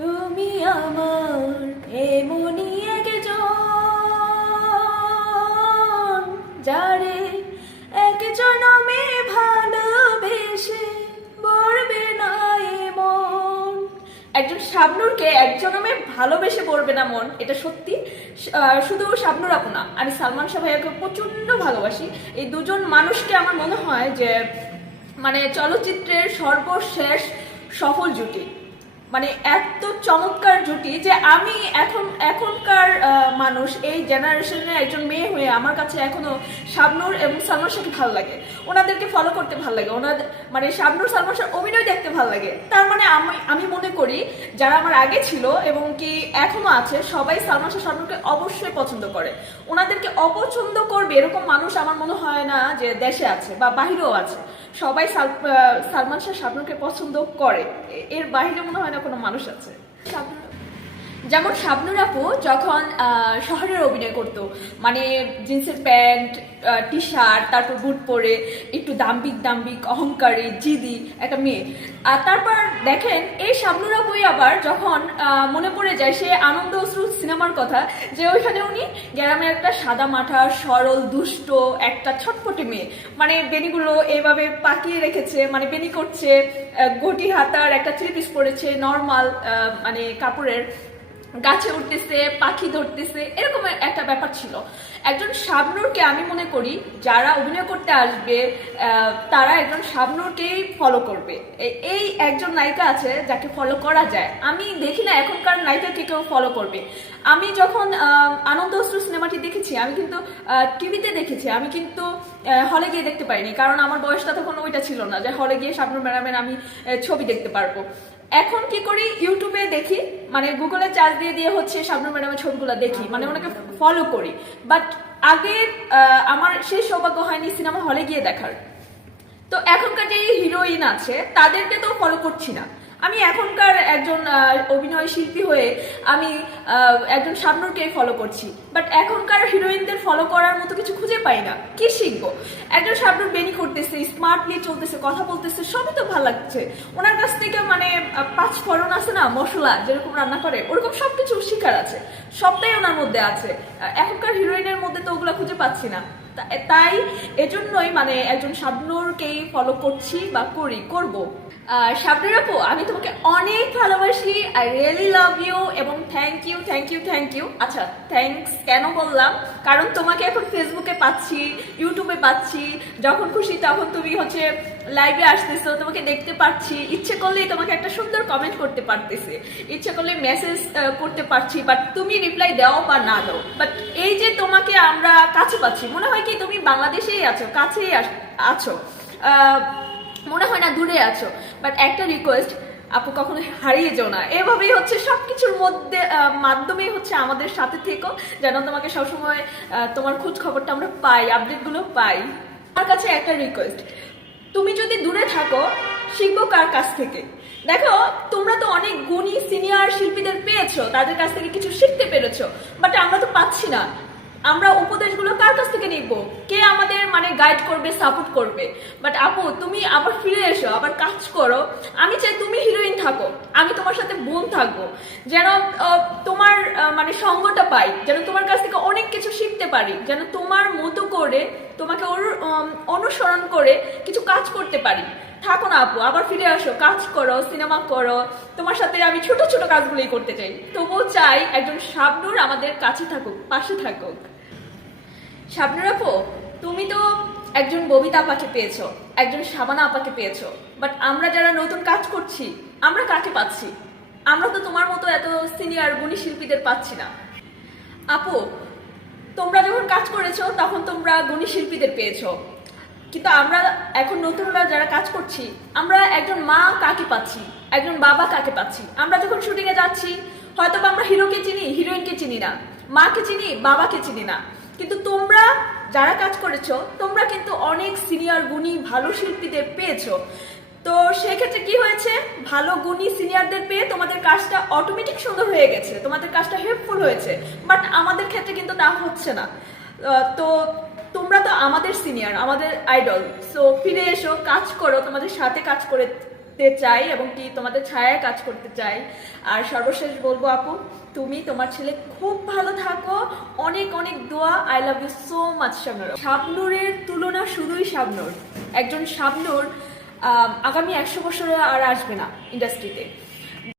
তুমি আমার এমনই একজন যারে এক জনমে ভালোবেসে পড়বে না এমন। একজন শাবনুরকে এক জনমে ভালোবেসে পড়বে না মন এটা সত্যি। শুধু শাবনুর আপু না, আমি সালমান শাহ প্রচণ্ড ভালোবাসি। এই দুজন মানুষকে আমার মনে হয় যে মানে চলচ্চিত্রের সর্বশেষ সফল জুটি। মানে এত চমৎকার জুটি যে আমি এখন, এখনকার মানুষ এই জেনারেশনের একজন মেয়ে হয়ে আমার কাছে এখনও শাবনুর এবং সালমান শাহকে ভালো লাগে। ওনাদেরকে ফলো করতে ভালো লাগে। ওনাদের মানে শাবনুর সালমান শাহ অভিনয় দেখতে ভালো লাগে। তার মানে আমি আমি মনে করি যারা আমার আগে ছিল এবং কি এখনও আছে, সবাই সালমান শাহ শাবনুরকে অবশ্যই পছন্দ করে। ওনাদেরকে অপছন্দ করবে এরকম মানুষ আমার মনে হয় না যে দেশে আছে বা বাহিরেও আছে। সবাই সাল- সালমান শাহ শাবনুরকে পছন্দ করে। এর বাইরে মনে হয় না কোনো মানুষ আছে। যেমন শাবনুর আপু যখন শহরের অভিনয় করত মানে জিন্সের প্যান্ট টি শার্ট তারপর বুট পরে একটু দাম্বিক দাম্বিক অহংকারী, জিদি, একটা মেয়ে। আর তারপর দেখেন, এই শাবনুর আপুই আবার যখন মনে পড়ে যায় সে আনন্দ অশ্রু সিনেমার কথা, যে ওইখানে উনি গ্রামে একটা সাদা মাঠা সরল, দুষ্ট, একটা ছটপটে মেয়ে। মানে বেনিগুলো এভাবে পাকিয়ে রেখেছে মানে বেনি করছে গটি হাতার একটা থ্রি পিস পরেছে, নর্মাল মানে কাপড়ের। গাছে উঠতেছে, পাখি ধরতেছে, এরকম একটা ব্যাপার ছিল। একজন শাবনুরকে আমি মনে করি, যারা অভিনয় করতে আসবে তারা একজন শাবনুরকেই ফলো করবে। এই একজন নায়িকা আছে যাকে ফলো করা যায়। আমি দেখি না এখনকার নায়িকাকে কেউ ফলো করবে। আমি যখন আনন্দ অশ্রু সিনেমাটি দেখেছি, আমি কিন্তু টিভিতে দেখেছি, আমি কিন্তু হলে গিয়ে দেখতে পাইনি। কারণ আমার বয়সটা তখন ওইটা ছিল না যে হলে গিয়ে শাবনুর ম্যাডামের আমি ছবি দেখতে পারব। এখন কি করি? ইউটিউবে দেখি মানে গুগলে চার্জ দিয়ে দিয়ে হচ্ছে শাবনুর ম্যাডামের ছবিগুলো দেখি মানে ওনাকে ফলো করি। বাট আগে আমার সেই সৌভাগ্য হয়নি সিনেমা হলে গিয়ে দেখার। তো এখনকার যে হিরোইন আছে, তাদেরকে তো ফলো করছি না। আমি এখনকার একজন অভিনয় শিল্পী হয়ে আমি একজন শাবনুরকে ফলো করছি। বাট এখনকার হিরোইনদের ফলো করার মতো কিছু খুঁজে পাই না। কি শিখব? একজন শাবনুর বেনি করতেছে স্মার্টলি চলতেছে, কথা বলতেছে, সবই তো ভালো লাগছে। ওনার কাছ থেকে মানে পাঁচ ফোড়ন আছে না, মশলা যেরকম রান্না করে, ওরকম সবকিছু শিকার আছে। সবটাই ওনার মধ্যে আছে। এখনকার হিরোইনের মধ্যে তো ওগুলো খুঁজে পাচ্ছি না। তাই এজন্যই মানে একজন শাবনুরকেই ফলো করছি বা করি, করব। শাবনুর আপু, আমি তোমাকে অনেক ভালোবাসি আই রিয়েলি লাভ ইউ এবং thank you thank you thank you আচ্ছা থ্যাংকস কেন বললাম? কারণ তোমাকে এখন ফেসবুকে পাচ্ছি ইউটিউবে পাচ্ছি, যখন খুশি তখন তুমি হচ্ছে লাইভে আসতেছো তোমাকে দেখতে পাচ্ছি। ইচ্ছে করলেই তোমাকে একটা সুন্দর কমেন্ট করতে পারতেছি। ইচ্ছে করলে মেসেজ করতে পারছি বাট তুমি রিপ্লাই দাও বা না দাও। বাট এই যে তোমাকে আমরা কাছে পাচ্ছি মনে হয় কি তুমি বাংলাদেশেই আছো কাছেই আছো। মনে হয় না দূরে আছো। বাট একটা রিকোয়েস্ট আপু কখনো হারিয়ে যাও না। এভাবেই হচ্ছে সবকিছুর মধ্যে আহ, মাধ্যমেই হচ্ছে আমাদের সাথে থেকো যেন তোমাকে সবসময় তোমার খোঁজ খবরটা আমরা পাই আপডেটগুলো পাই। আমার কাছে একটা রিকোয়েস্ট তুমি যদি দূরে থাকো, শিখব কার কাছ থেকে? দেখো, তোমরা তো অনেক গুণী সিনিয়র শিল্পীদের পেয়েছ, তাদের কাছ থেকে কিছু শিখতে পেরেছ বাট আমরা তো পাচ্ছি না। আমরা উপদেশগুলো কার কাছ থেকে নিব কে মানে গাইড করবে সাপোর্ট করবে। বাট আপু, তুমি আবার ফিরে এসো, আবার কাজ করো। আমি চাই তুমি হিরোইন থাকো, আমি তোমার সাথে বোন থাকব। যেন তোমার মানে সঙ্গটা পাই, যেন তোমার কাছ থেকে অনেক কিছু শিখতে পারি, যেন তোমার মতো করে তোমাকে অনুসরণ করে কিছু কাজ করতে পারি। থাকো না আপু, আবার ফিরে আসো, কাজ করো সিনেমা করো। তোমার সাথে আমি ছোট ছোট কাজগুলোই করতে চাই। তবুও চাই একজন শাবনুর আমাদের কাছে থাকুক, পাশে থাকুক। শাবনুর আপু? একজন ববিতা আপাকে পেয়েছ, একজন শাবানা আপাকে পেয়েছ। বাট আমরা যারা নতুন কাজ করছি, আমরা কাকে পাচ্ছি? আমরা তো তোমার মতো এত সিনিয়র গুণী শিল্পীদের পাচ্ছি না। আপু, তোমরা যখন কাজ করেছ, তখন তোমরা গুণী শিল্পীদের পেয়েছ। কিন্তু আমরা এখন নতুনরা যারা কাজ করছি, আমরা একজন মা কাকে পাচ্ছি? একজন বাবা কাকে পাচ্ছি? আমরা যখন শুটিং এ যাচ্ছি হয়তো আমরা হিরোকে চিনি, হিরোইনকে চিনি না, মাকে চিনি, বাবাকে চিনি না। কিন্তু তোমরা যারা কাজ করেছ, তোমরা কিন্তু অনেক সিনিয়র গুণী ভালো শিল্পীদের পেয়েছ। তো সেক্ষেত্রে কি হয়েছে? ভালো গুণী সিনিয়রদের পেয়ে তোমাদের কাজটা অটোমেটিক সুন্দর হয়ে গেছে, তোমাদের কাজটা হেল্পফুল হয়েছে বাট আমাদের ক্ষেত্রে কিন্তু তা হচ্ছে না। তো তোমরা তো আমাদের সিনিয়র আমাদের আইডল সো ফিরে এসো, কাজ করো, তোমাদের সাথে কাজ করে করতে চাই এবং কি তোমাদের ছায়ায় কাজ করতে চাই। আর সর্বশেষ বলব আপু, তুমি তোমার ছেলে খুব ভালো থাকো। অনেক অনেক দোয়া। I love you so much Shabnur. শাবনুরের তুলনা শুধুই শাবনুর। একজন শাবনুর আগামী একশো বছরে আর আসবে না ইন্ডাস্ট্রিতে